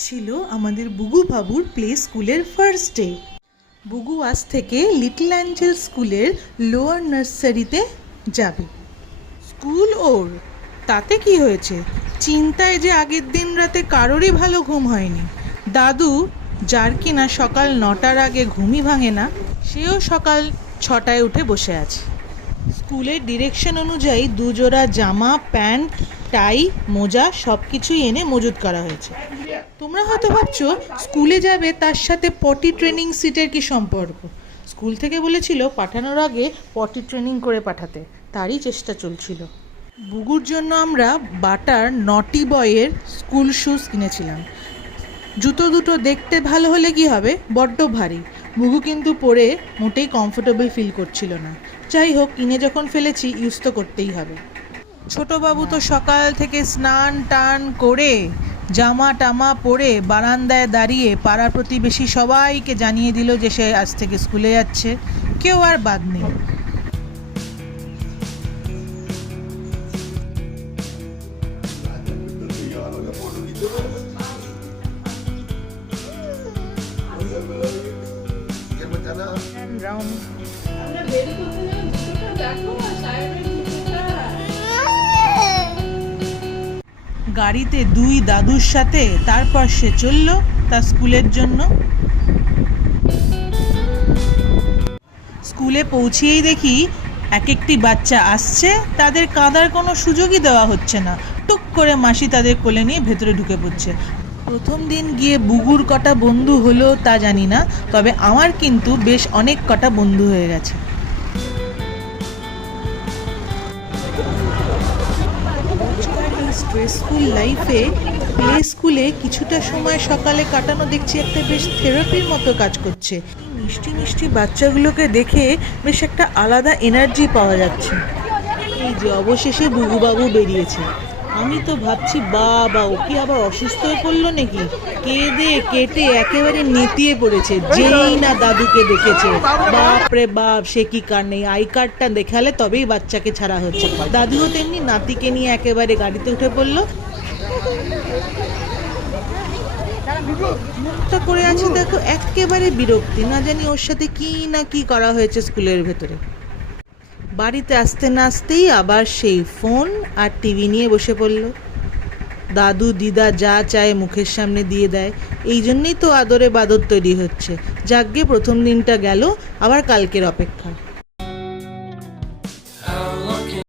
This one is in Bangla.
ছিল আমাদের বুগু বাবুর প্লে স্কুলের ফার্স্ট ডে। বুগু আজ থেকে লিটল অ্যাঞ্জেল স্কুলের লোয়ার নার্সারিতে যাবে। স্কুল ওর, তাতে কি হয়েছে? চিন্তায় যে আগের দিন রাতে কারোরই ভালো ঘুম হয়নি। দাদু, যার কিনা সকাল 9টার আগে ঘুমই ভাঙে না, সেও সকাল 6টায় উঠে বসে আছে। স্কুলের ডিরেকশন অনুযায়ী 2 জোড়া জামা, প্যান্ট, টাই, মোজা সব কিছুই এনে মজুত করা হয়েছে। তোমরা হয়তো ভাবছো স্কুলে যাবে, তার সাথে পটি ট্রেনিং সিটের কি সম্পর্ক? স্কুল থেকে বলেছিল পাঠানোর আগে পটি ট্রেনিং করে পাঠাতে, তারই চেষ্টা চলছিল। বুগুর জন্য আমরা বাটার নটি বয়ের স্কুল শুজ কিনেছিলাম। জুতো দুটো দেখতে ভালো হলে কি হবে, বড্ড ভারী। বুগু কিন্তু পরে মোটেই কমফোর্টেবল ফিল করছিল না। যাই হোক, কিনে যখন ফেলেছি ইউজ তো করতেই হবে। ছোটবাবু তো সকাল থেকে স্নান টান করে জামা টামা পরে বারান্দায় দাঁড়িয়ে পাড়া প্রতিবেশী সবাইকে জানিয়ে দিল যে সে আজ থেকে স্কুলে যাচ্ছে। কেউ আর বাদ নেই। গাড়িতে 2 দাদুর সাথে তারপর সে চলল তার স্কুলের জন্য। স্কুলে পৌঁছেই দেখি এক একটি বাচ্চা আসছে, তাদের কাঁদার কোনো সুযোগই দেওয়া হচ্ছে না। টুক করে মাসি তাদের কোলে নিয়ে ভেতরে ঢুকে পড়ছে। প্রথম দিন গিয়ে বুগুর কটা বন্ধু হলো তা জানি না, তবে আমার কিন্তু বেশ অনেক কটা বন্ধু হয়ে গেছে। স্ট্রেসফুল লাইফে প্লে স্কুলে কিছুটা সময় সকালে কাটানো দেখছি একটা বেশ থেরাপির মতো কাজ করছে। মিষ্টি মিষ্টি বাচ্চাগুলোকে দেখে বেশ একটা আলাদা এনার্জি পাওয়া যাচ্ছে। এই যে অবশেষে বুগুবাবু বেরিয়েছে। আমি তো ভাবছি বাবা, ও কি আবার অসুস্থ হয়ে পড়লো নাকি? কেঁদে কেটে একেবারে নেতিয়ে পড়েছে যেই না দাদুকে দেখেছে। বাপরে বাপ, সে কি কার নেই, আই কার্ডটা দেখালে তবেই বাচ্চাকে ছাড়া হচ্ছে। দাদুও তেমনি নাতিকে নিয়ে একেবারে গাড়িতে উঠে পড়লো। মুখটা করে আছে দেখো, একেবারে বিরক্তি। না জানি ওর সাথে কি না কি করা হয়েছে স্কুলের ভেতরে। বাড়িতে আসতে না আসতেই আবার সেই ফোন আর টিভি নিয়ে বসে পড়ল। দাদু দিদা যা চায় মুখের সামনে দিয়ে দেয়। এই জন্যই তো আদরে বাদর তৈরি হচ্ছে। যাকগে, প্রথম দিনটা গেল, আবার কালকের অপেক্ষা।